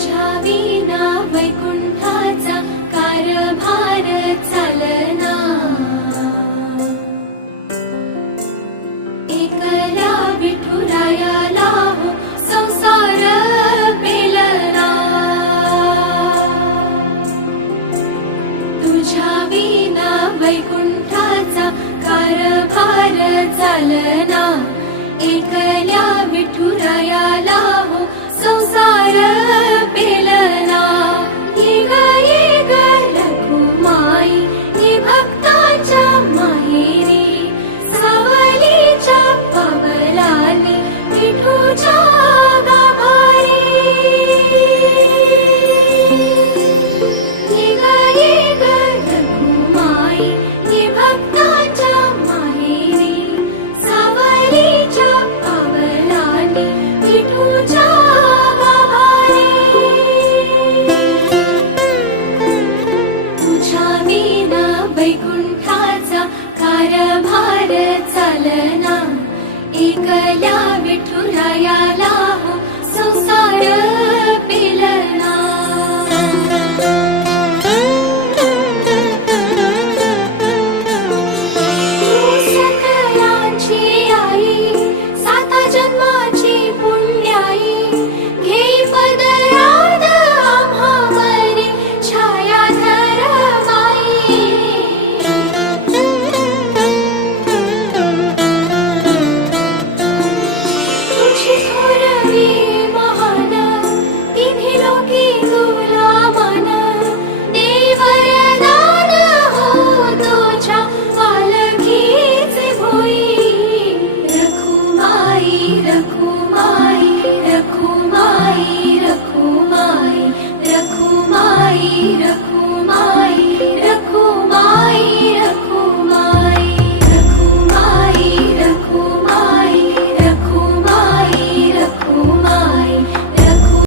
तुझ्या विना वैकुंठाचा कारभार चालना, एकल्या विठुरायाला हो संसार पेलना। तुझ्या विना वैकुंठाचा कारभार चालना, एकल्या विठुरायाला हो संसार पेलना। ये ग रखुमाई ये भक्तांच्या माहेरी, सावलीच्या पावलांनी विठूच्या गाभारी। ये ग रखुमाई ये भक्तांच्या माहेरी, सावलीच्या पावलांनी विठूच्या गाभारी। तुझ्या विना वैकुंठाचा कारभार चालना, एकल्या विठुरायाला हो संसार पेलना। सकलांची आई, साता जन्माची पुण्याई, घेई पदरात आम्हावरी छायाधर माई। तुझी थोरवी महान, तिन्ही लोकी तुला मान, देई वरदान हो तुझ्या पालखीचे भोई। रखुमाई रखुमाई रखुमाई रखुमाई रखुमाई रखुमाई।